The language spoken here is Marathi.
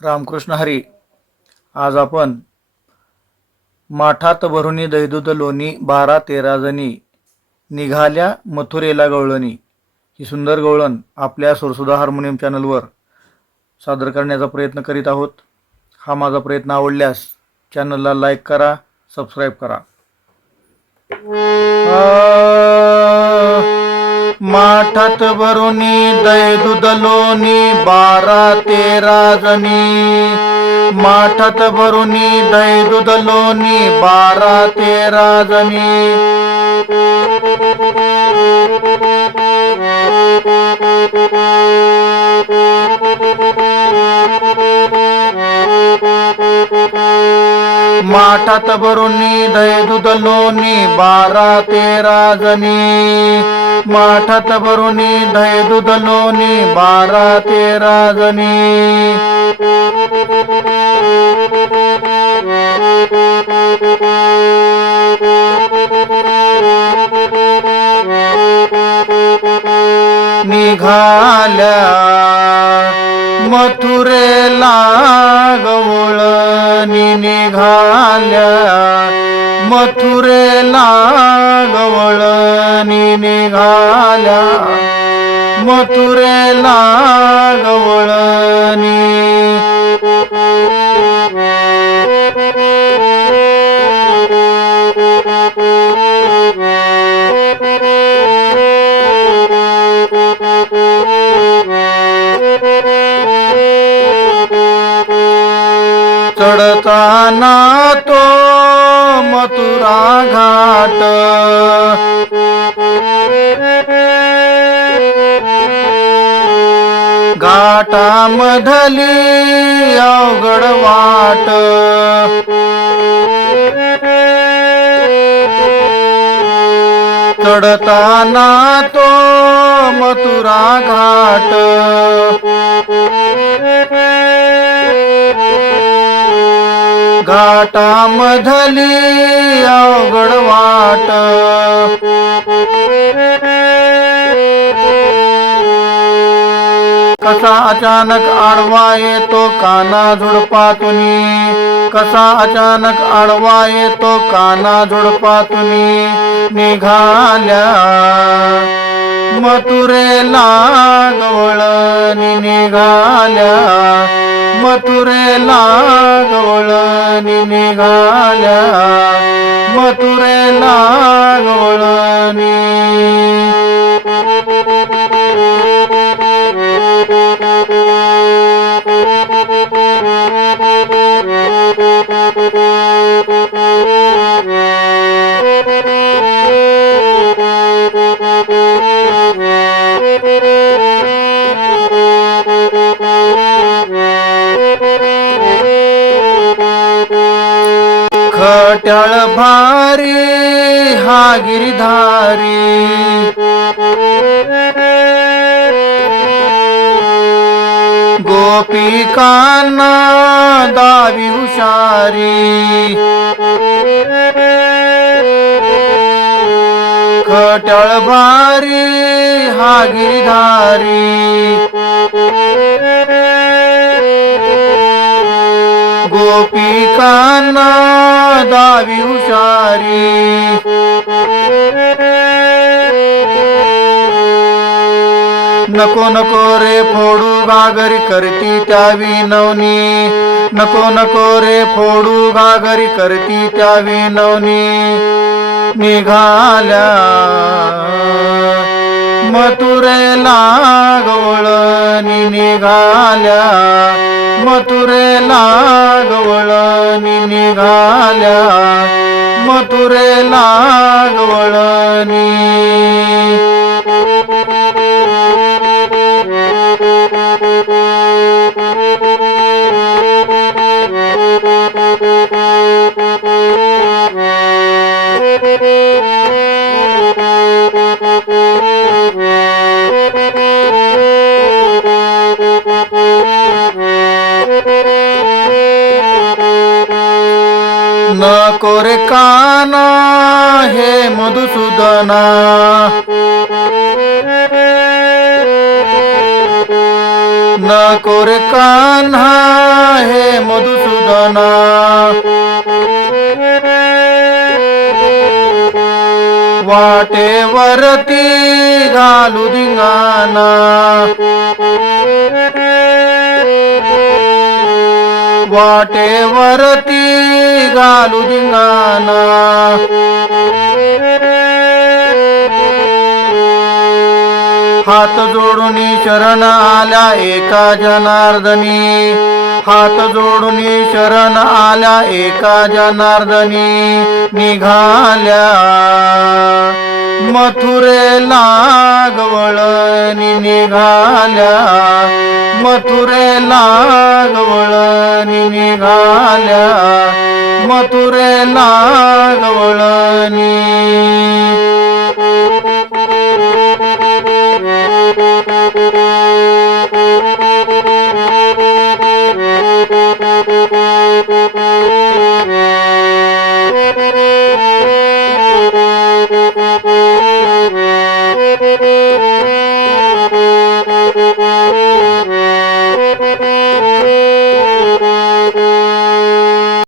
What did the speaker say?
रामकृष्ण हरी. आज आपण माठात भरुनी दैदूत लोणी 12-13 जणी निघाल्या मथुरेला गवळणी ही सुंदर गवळण आपल्या सुरसुधा हार्मोनियम चॅनलवर सादर करण्याचा प्रयत्न करीत आहोत. हा माझा प्रयत्न आवडल्यास चॅनलला लाईक करा, सबस्क्राईब करा. माठात भरुनी दैदूत लोणी 12-13 जणी, माठात भरुनी दैदूत लोणी 12-13 जणी. माठात भरुनी दैदूत लोणी 12-13 जणी, माठात भरुनी दैदूत लोणी 12-13 जणी. निघाल्या मथुरेला गवळणी, निघाल्या मथुरेला गवळणी, निघाल्या मथुरेला गवळणी. चढताना तो मथुरा घाट, घाटामधली अवघड वाट, चढताना तो मथुरा घाट, घाटामधली अवघड वाट. कसा अचानक आडवा येतो काना झुडपातुनी, कसा अचानक आडवा येतो काना झुडपातुनी. निघाल्या मथुरेला गवळणी, निघाल्या मथुरेला गवळणी, निघाल्या मथुरेला गवळणी. खट्याळ भारी हा गिरिधारी, गोपिकांना दावी हुशारी. खट्याळ भारी हा गिरिधारी, गोपिकांना दावी हुशारी. नको नको रे फोडू घागरी करती त्या विनवणी, नको नको रे फोडू घागरी करती त्या विनवणी. निघाल्या मथुरेला गवळणी, निघाल्या मथुरेला गवळणी, निघाल्या मथुरेला गवळणी. नको रे काना हे मधुसूदना, नको रे कान्हा हे मधुसूदना, वाटेवरती घालू धिंगाणा, वाटेवरती घालू धिंगाणा. हात जोडून शरण आल्या एका जनार्दनी, हात जोडून शरण आल्या एका जनार्दनी, निघाल्या मथुरेला गवळणी, निघाल्या मथुरेला गवळणी, निघाल्या मथुरेला गवळणी.